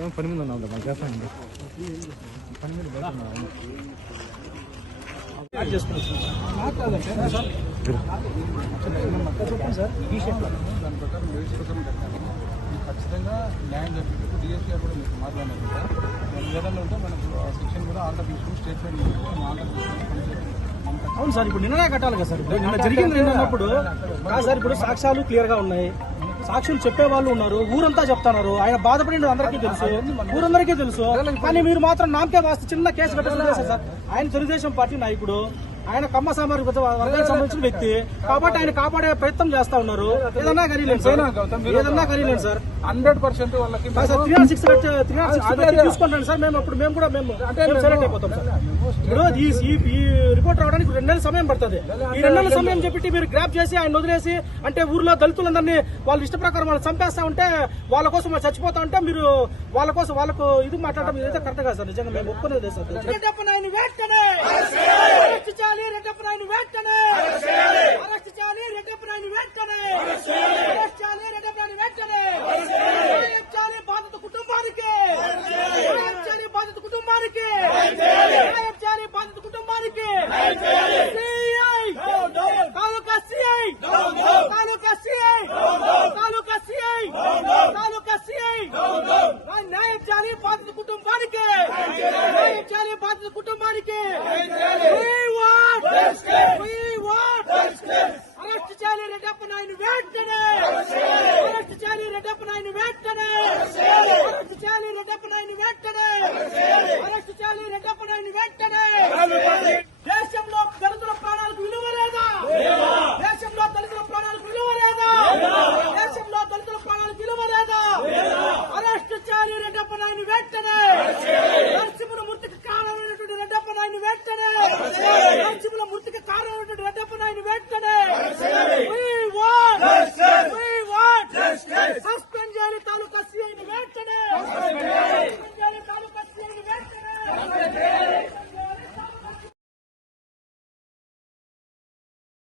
ఏం పని మీద ఉన్నాం మాకు చేస్తానండి పని మీద బయట ఖచ్చితంగా న్యాయం జరిపేందుకు డిఎస్పీ గారు కూడా మీకు మాట్లాడారు కదా. ఏదైనా ఉంటే మనకు సెక్షన్ కూడా ఆర్డర్ తీసుకుని స్టేట్మెంట్ అవును సార్, ఇప్పుడు నిన్ననే కట్టాలి కదా సార్. నిన్న జరిగింది నిన్నప్పుడు కాదు సార్. ఇప్పుడు సాక్ష్యాలు క్లియర్ గా ఉన్నాయి, సాక్షులు చెప్పే వాళ్ళు ఉన్నారు, ఊరంతా చెప్తున్నారు. ఆయన బాధపడి అందరికీ తెలుసు, ఊరందరికీ తెలుసు. కానీ మీరు మాత్రం నామకే వాస్తు చిన్న కేసు కట్టాలి సార్. ఆయన తెలుగుదేశం పార్టీ నాయకుడు, ఆయన కమ్మ సామాజిక వర్గానికి సంబంధించిన వ్యక్తి కాబట్టి ఆయన కాపాడే ప్రయత్నం చేస్తా ఉన్నారు. ఏదన్నా కరీలేదు సార్, ఏదన్నా కరీలేదు సార్. 100% వాళ్ళకి 306 తీసుకుంటాను సార్. మేము అప్పుడు మేము కూడా సెలెక్ట్ అయిపోతాం సార్. ఇప్పుడు ఈ రిపోర్ట్ రావడానికి 2 నెలల సమయం పడుతుంది. ఈ 2 నెలల సమయం చెప్పి మీరు గ్రాప్ చేసి ఆయన వదిలేసి అంటే ఊర్లో దళితులందరినీ వాళ్ళ ఇష్ట ప్రకారం వాళ్ళు చంపేస్తా ఉంటే, వాళ్ళ కోసం వాళ్ళు చచ్చిపోతా ఉంటే మీరు వాళ్ళ కోసం వాళ్ళకు ఇది మాట్లాడటం ఇదైతే కరెక్ట్ కాదు సార్. నిజంగా మేము ఒప్పుకునేది సార్. రెడ్డప్పనాయుడు వెంటనే అరెస్ట్ చేయాలి. రెడ్డప్పనాయుడు వెంటనే అరెస్ట్ చేయాలి. రెడ్డప్పనాయుడు వెంటనే న్యాయం చేయాలి. బాధిత కుటుంబానికి న్యాయం చేయాలి. బాధిత కుటుంబానికి న్యాయం చేయాలి. బాధిత కుటుంబానికి సిఐ తాలూకా సిఐ తాలూకా సిఐ తాలూకా సిఐ తాలూకా సిఐ న్యాయం చేయాలి. బాధిత కుటుంబానికి న్యాయం చేయాలి. బాధిత కుటుంబానికి అరెస్ట్ చేయాలి. రెడ్డప్పనాయుడు వెంటనే అరెస్ట్ చేయాలి. రెడ్డప్పనాయుడు వెంటనే అరెస్ట్ చేయాలి. రెడ్డప్పనాయుడు వెంటనే అరెస్ట్ చేయాలి. రెడ్డప్పనాయుడు వెంటనే